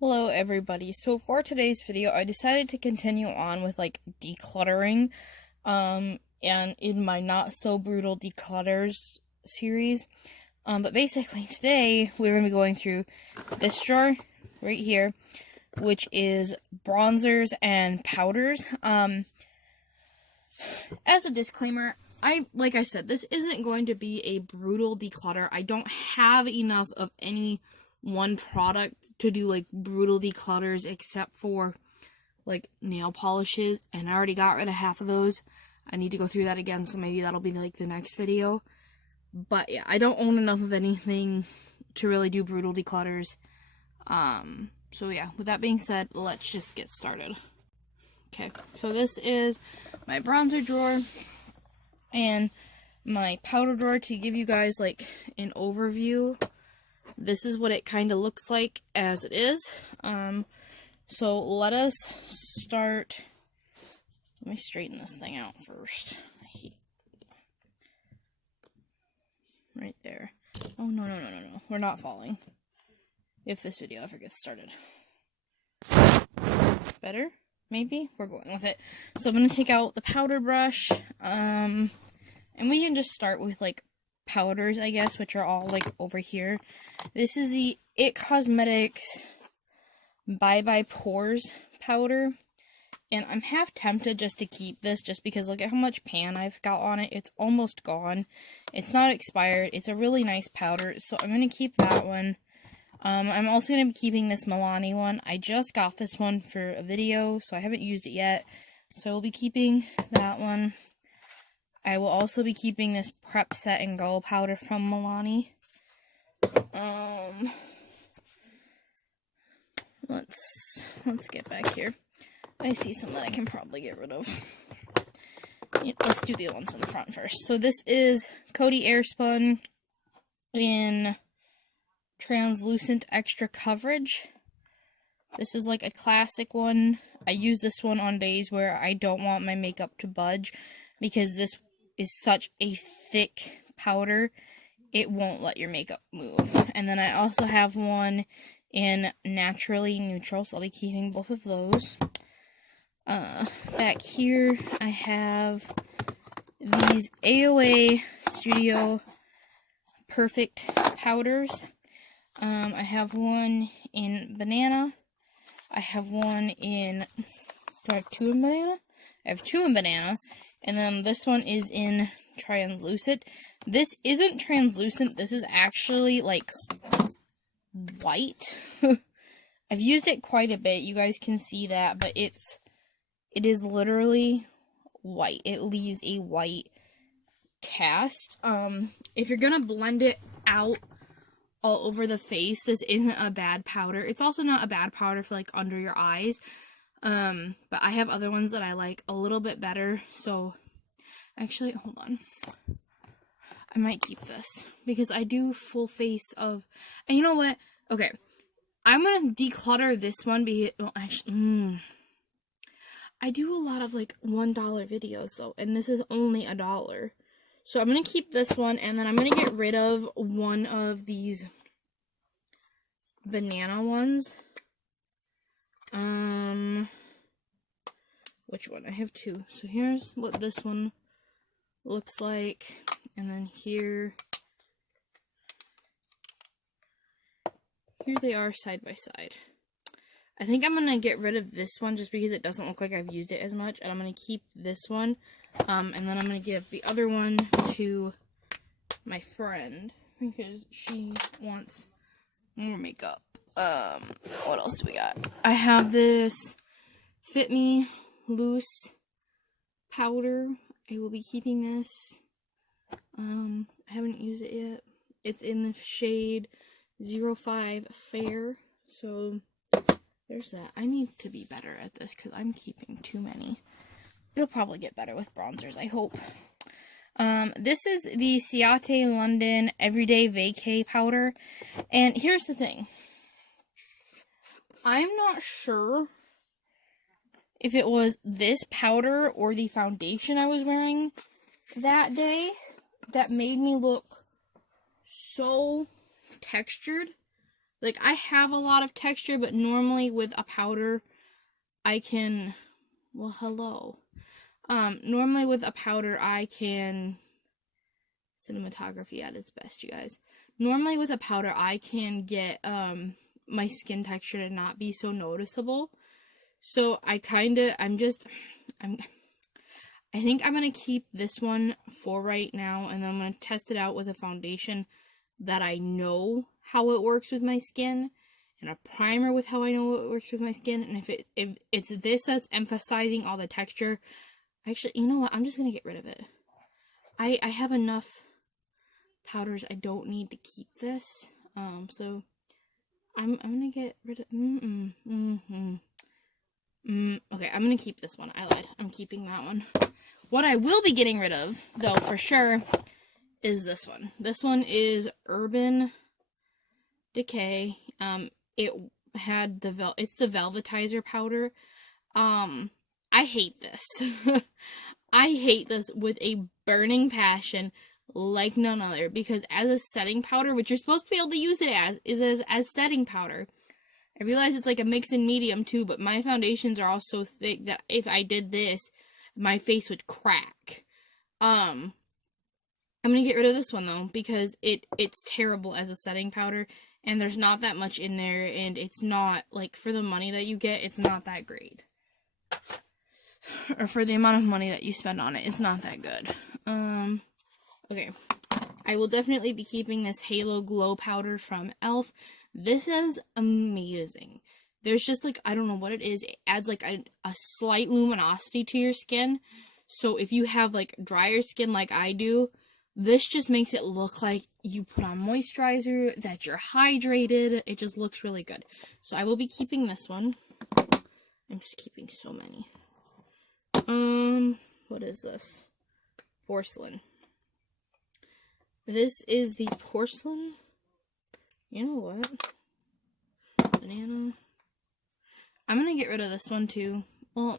Hello everybody. So for today's video, I decided to continue on with like decluttering, and in my not so brutal declutters series. But basically today we're going to be going through this drawer right here, which is bronzers and powders. As a disclaimer, like I said, this isn't going to be a brutal declutter. I don't have enough of any one product to do like brutal declutters except for like nail polishes, and I already got rid of half of those. I need to go through that again, so maybe that'll be like the next video. But yeah, I don't own enough of anything to really do brutal declutters. So yeah, with that being said, let's just get started. Okay, so this is my bronzer drawer and my powder drawer. To give you guys like an overview, this is what it kind of looks like as it is. So let us start. Let me straighten this thing out first. Right there. Oh, no. We're not falling. If this video ever gets started. Better? Maybe? We're going with it. So I'm going to take out the powder brush. And we can just start with like powders, I guess, which are all like over here. This is the It Cosmetics Bye Bye Pores powder, and I'm half tempted just to keep this, just because look at how much pan I've got on it. It's almost gone. It's not expired. It's a really nice powder, so I'm gonna keep that one. I'm also gonna be keeping this Milani one. I just got this one for a video, so I haven't used it yet, so I will be keeping that one. I will also be keeping this Prep Set and Go powder from Milani. Let's get back here. I see some that I can probably get rid of. Yeah, let's do the ones on the front first. So this is Coty Airspun in Translucent Extra Coverage. This is like a classic one. I use this one on days where I don't want my makeup to budge, because this is such a thick powder, it won't let your makeup move. And then I also have one in Naturally Neutral, so I'll be keeping both of those. Back here, I have these AOA Studio Perfect powders. I have one in Banana. I have one in... Do I have two in Banana? I have two in Banana. And then this one is in Translucent. This isn't translucent. This is actually, like, white. I've used it quite a bit. You guys can see that. But it is literally white. It leaves a white cast. If you're gonna blend it out all over the face, this isn't a bad powder. It's also not a bad powder for, like, under your eyes. But I have other ones that I like a little bit better, so actually, hold on. I might keep this, because I do full face of, and you know what? Okay, I'm gonna declutter this one, because, well, actually, I do a lot of, like, $1 videos, though, and this is only $1. So I'm gonna keep this one, and then I'm gonna get rid of one of these Banana ones. Which one? I have two. So here's what this one looks like, and then here they are side by side. I think I'm gonna get rid of this one just because it doesn't look like I've used it as much, and I'm gonna keep this one, and then I'm gonna give the other one to my friend because she wants more makeup. What else do we got? I have this Fit Me Loose powder. I will be keeping this. I haven't used it yet. It's in the shade 05 Fair. So there's that. I need to be better at this because I'm keeping too many. It'll probably get better with bronzers, I hope. This is the Ciate London Everyday Vacay powder. And here's the thing. I'm not sure if it was this powder or the foundation I was wearing that day that made me look so textured. like, I have a lot of texture, but normally with a powder, I can, well, hello. Normally with a powder, I can, cinematography at its best, you guys. Normally with a powder, I can get, my skin texture to not be so noticeable. So I think I'm going to keep this one for right now, and then I'm going to test it out with a foundation that I know how it works with my skin, and a primer with how I know it works with my skin. And if it's this that's emphasizing all the texture, actually, you know what? I'm just going to get rid of it. I have enough powders. I don't need to keep this. So I'm going to get rid of, okay, I'm going to keep this one. I lied. I'm keeping that one. What I will be getting rid of, though, for sure, is this one. This one is Urban Decay. It had it's the Velvetizer powder. I hate this. I hate this with a burning passion like none other, because as a setting powder, which you're supposed to be able to use it as setting powder. I realize it's like a mix and medium too, but my foundations are all so thick that if I did this, my face would crack. I'm gonna get rid of this one though, because it's terrible as a setting powder, and there's not that much in there, and it's not, like, for the money that you get, it's not that great. Or for the amount of money that you spend on it, it's not that good. Okay. I will definitely be keeping this Halo Glow powder from e.l.f. This is amazing. There's just, like, I don't know what it is. It adds, like, a slight luminosity to your skin. So if you have, like, drier skin like I do, this just makes it look like you put on moisturizer, that you're hydrated. It just looks really good. So I will be keeping this one. I'm just keeping so many. What is this? Porcelain. This is the porcelain. You know what? Banana. I'm gonna get rid of this one too. Well,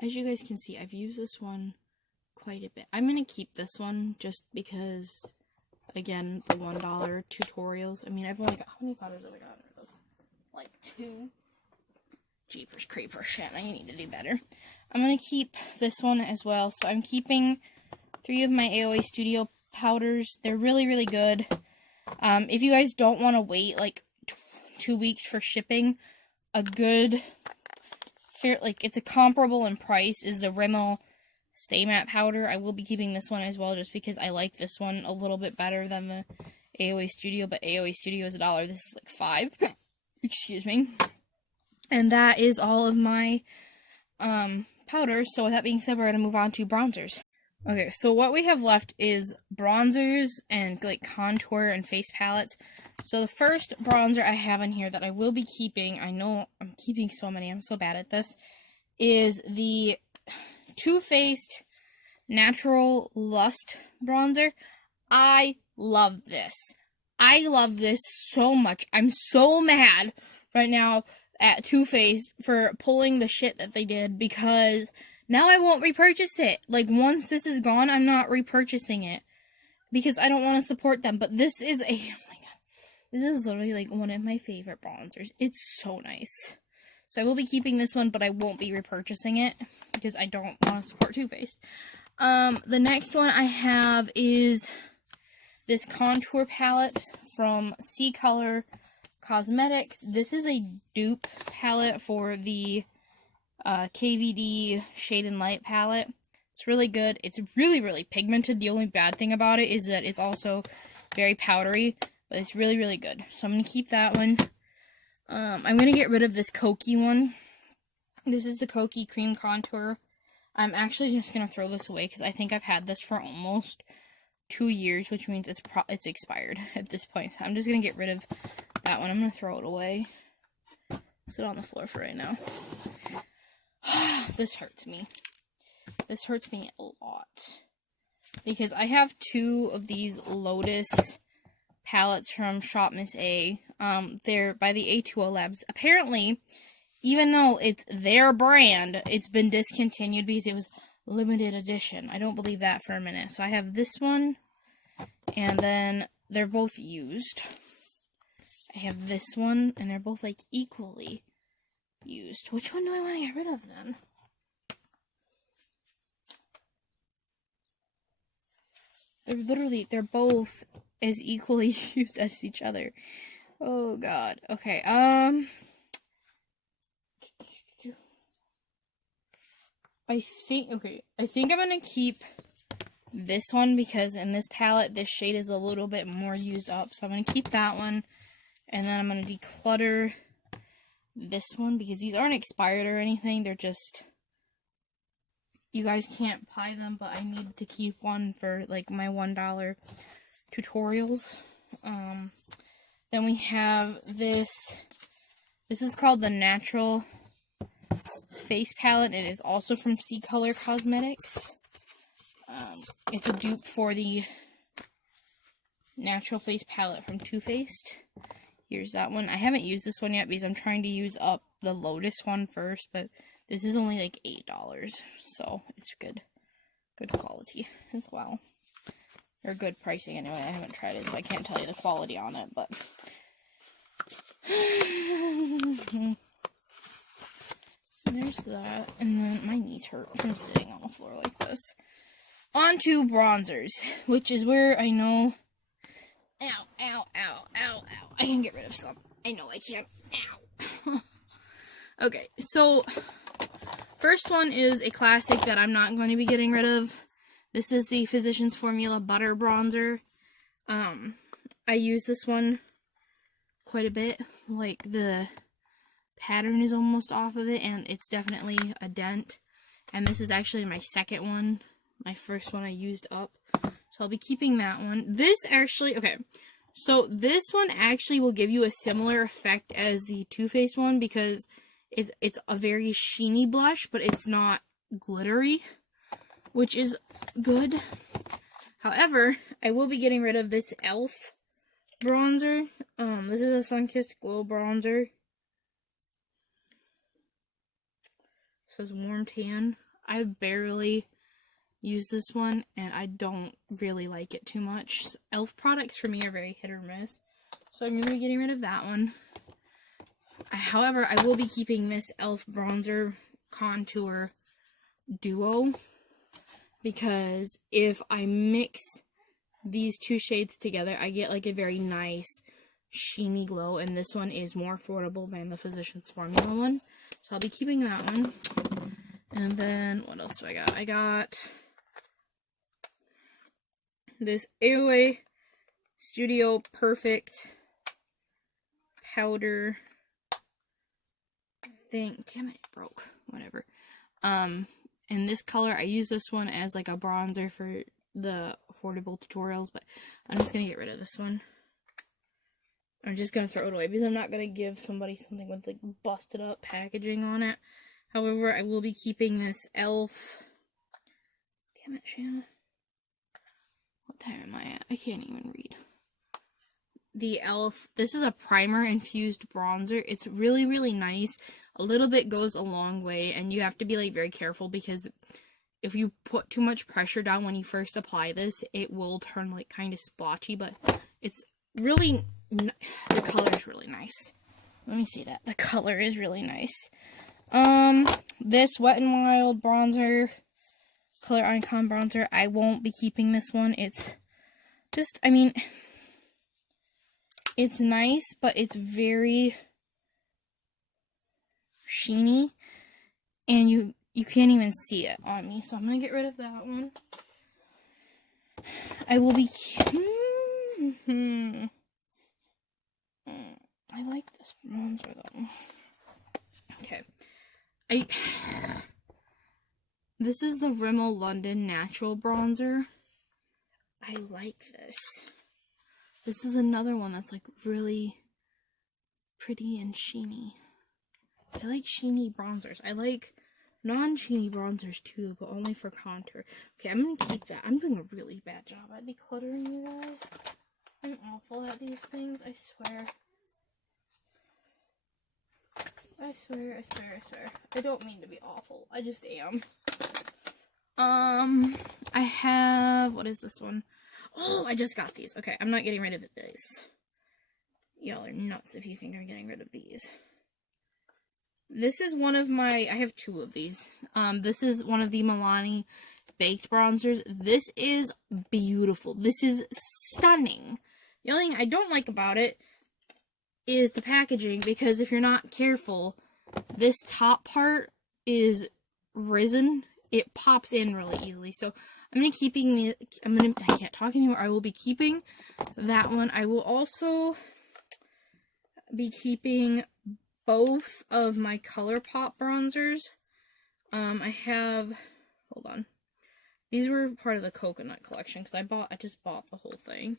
as you guys can see, I've used this one quite a bit. I'm gonna keep this one just because, again, the $1 tutorials. I mean, I've only got, how many powders have I got? Like 2. Jeepers creepers, shit, I need to do better. I'm gonna keep this one as well. So I'm keeping 3 of my AOA Studio powders. They're really, really good. If you guys don't want to wait like 2 weeks for shipping, a good, it's a comparable in price, is the Rimmel Stay Matte powder. I will be keeping this one as well, just because I like this one a little bit better than the AOA Studio, but AOA Studio is $1. This is like $5. Excuse me. And that is all of my powders. So with that being said, we're going to move on to bronzers. Okay, so what we have left is bronzers and, like, contour and face palettes. So the first bronzer I have in here that I will be keeping, I know I'm keeping so many, I'm so bad at this, is the Too Faced Natural Lust bronzer. I love this. I love this so much. I'm so mad right now at Too Faced for pulling the shit that they did, because now I won't repurchase it. Like, once this is gone, I'm not repurchasing it, because I don't want to support them. But this is oh my god, this is literally, like, one of my favorite bronzers. It's so nice. So I will be keeping this one, but I won't be repurchasing it, because I don't want to support Too Faced. The next one I have is this contour palette from C Color Cosmetics. This is a dupe palette for the KVD Shade and Light palette. It's really good. It's really, really pigmented. The only bad thing about it is that it's also very powdery, but it's really, really good. So I'm going to keep that one. I'm going to get rid of this Kokie one. This is the Kokie Cream Contour. I'm actually just going to throw this away, because I think I've had this for almost 2 years, which means it's expired at this point. So I'm just going to get rid of that one. I'm going to throw it away. Sit on the floor for right now. This hurts me. This hurts me a lot, because I have 2 of these Lotus palettes from Shop Miss A. They're by the A2O Labs. Apparently, even though it's their brand, it's been discontinued because it was limited edition. I don't believe that for a minute. So I have this one, and then they're both used. I have this one, and they're both like equally used. Which one do I want to get rid of then? They're both as equally used as each other. Oh god. Okay, I think I'm gonna keep this one because in this palette, this shade is a little bit more used up. So I'm gonna keep that one, and then I'm gonna declutter this one because these aren't expired or anything. They're just, you guys can't buy them, but I need to keep one for like my $1 tutorials. Then we have this. This is called the Natural Face Palette. It is also from C Color Cosmetics. It's a dupe for the Natural Face Palette from Too Faced. Here's that one. I haven't used this one yet because I'm trying to use up the Lotus one first, but this is only like $8, so it's good quality as well. Or good pricing anyway. I haven't tried it, so I can't tell you the quality on it, but there's that. And then my knees hurt from sitting on the floor like this. On to bronzers, which is where I know. Ow, ow, ow, ow, ow. I can get rid of some. I know I can. Ow. Okay, so first one is a classic that I'm not going to be getting rid of. This is the Physicians Formula Butter Bronzer. I use this one quite a bit. Like, the pattern is almost off of it, and it's definitely a dent. And this is actually my second one. My first one I used up. So I'll be keeping that one. This actually, okay. So this one actually will give you a similar effect as the Too Faced one because it's a very sheeny blush, but it's not glittery, which is good. However, I will be getting rid of this e.l.f. bronzer. This is a Sun-Kissed Glow bronzer. It says warm tan. I barely use this one, and I don't really like it too much. e.l.f. products for me are very hit or miss, so I'm going to be getting rid of that one. However, I will be keeping this e.l.f. bronzer contour duo, because if I mix these two shades together, I get like a very nice sheeny glow, and this one is more affordable than the Physicians Formula one, so I'll be keeping that one. And then, what else do I got? I got this AOA Studio Perfect powder thing. Damn it, it broke. Whatever. In this color, I use this one as like a bronzer for the affordable tutorials, but I'm just gonna get rid of this one. I'm just gonna throw it away because I'm not gonna give somebody something with like busted up packaging on it. However, I will be keeping this e.l.f. Damn it, Shanna. What time am I at? I can't even read. The e.l.f. This is a primer infused bronzer. It's really, really nice. A little bit goes a long way, and you have to be like very careful because if you put too much pressure down when you first apply this, it will turn like kind of splotchy, but it's really, the color is really nice. Let me see that. The color is really nice. This Wet n Wild bronzer, Color Icon bronzer, I won't be keeping this one. It's just, I mean, it's nice, but it's very sheeny, and you can't even see it on me, so I'm gonna get rid of that one. I will be, I like this bronzer though. Okay. This is the Rimmel London Natural Bronzer. I like this. This is another one that's like really pretty and sheeny. I like sheeny bronzers. I like non-sheeny bronzers too, but only for contour. Okay, I'm gonna keep that. I'm doing a really bad job at decluttering, you guys. I'm awful at these things, I swear. I swear. I don't mean to be awful. I just am. I have, what is this one? Oh, I just got these. Okay, I'm not getting rid of these. Y'all are nuts if you think I'm getting rid of these. This is one of my, I have two of these. This is one of the Milani baked bronzers. This is beautiful. This is stunning. The only thing I don't like about it is the packaging, because if you're not careful, this top part is risen. It pops in really easily. So I'm gonna I can't talk anymore. I will be keeping that one. I will also be keeping both of my ColourPop bronzers. I have, hold on. These were part of the coconut collection because I just bought the whole thing.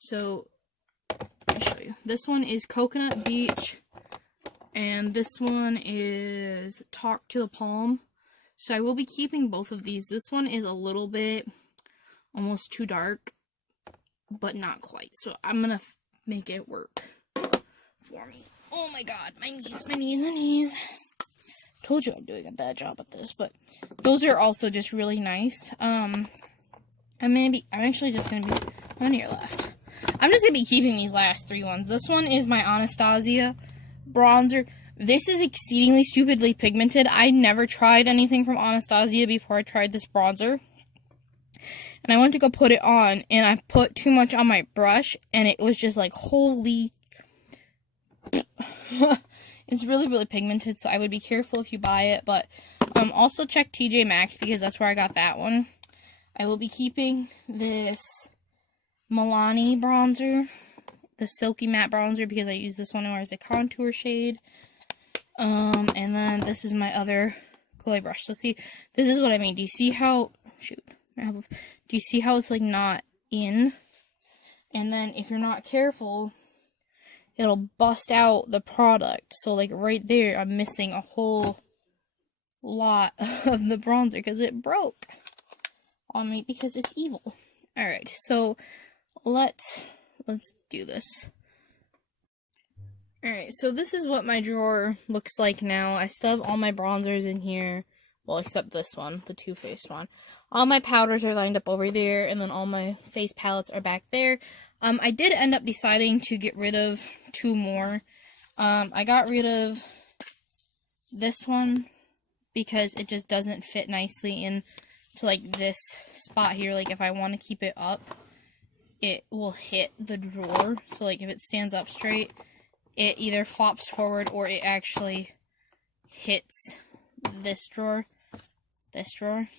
So let me show you. This one is Coconut Beach, and this one is Talk to the Palm. So I will be keeping both of these. This one is a little bit almost too dark, but not quite. So I'm gonna make it work for me. Oh my god, my knees, my knees, my knees. Told you I'm doing a bad job at this, but those are also just really nice. I'm actually just gonna be, how many are left? I'm just gonna be keeping these last three ones. This one is my Anastasia bronzer. This is exceedingly stupidly pigmented. I never tried anything from Anastasia before I tried this bronzer. And I went to go put it on, and I put too much on my brush, and it was just like, holy... It's really, really pigmented, so I would be careful if you buy it. But also check TJ Maxx, because that's where I got that one. I will be keeping this Milani bronzer, the Silky Matte bronzer, because I use this one as a contour shade. And then this is my other clay brush. So see, this is what I mean. Do you see how... Shoot. Do you see how it's like not in? And then if you're not careful, it'll bust out the product. So like right there, I'm missing a whole lot of the bronzer because it broke on me because it's evil. All right, so let's do this. All right, so this is what my drawer looks like now. I still have all my bronzers in here. Well, except this one, the Too Faced one. All my powders are lined up over there, and then all my face palettes are back there. I did end up deciding to get rid of two more. I got rid of this one because it just doesn't fit nicely into, like, this spot here. Like, if I want to keep it up, it will hit the drawer. So, like, if it stands up straight, it either flops forward or it actually hits this drawer,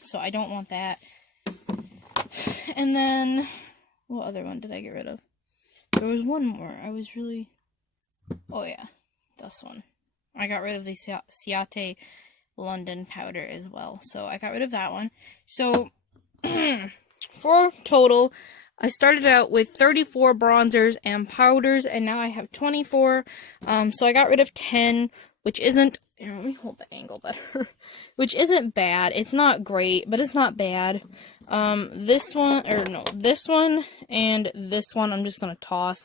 so I don't want that. And then, what other one did I get rid of? There was one more. Oh yeah, this one. I got rid of the Ciate London powder as well, so I got rid of that one. So, for total, I started out with 34 bronzers and powders, and now I have 24. So I got rid of 10, which isn't, here, let me hold the angle better, which isn't bad. It's not great, but it's not bad. This one and this one I'm just gonna toss,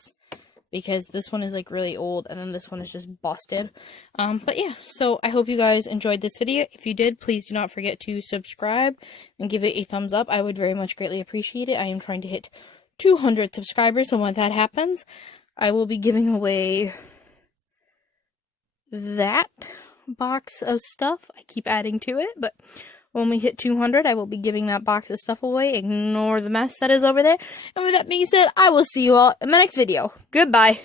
because this one is like really old, and then this one is just busted. But yeah, so I hope you guys enjoyed this video. If you did, please do not forget to subscribe and give it a thumbs up. I would very much greatly appreciate it. I am trying to hit 200 subscribers, and when that happens, I will be giving away that box of stuff. I keep adding to it, but when we hit 200, I will be giving that box of stuff away. Ignore the mess that is over there. And with that being said, I will see you all in my next video. Goodbye.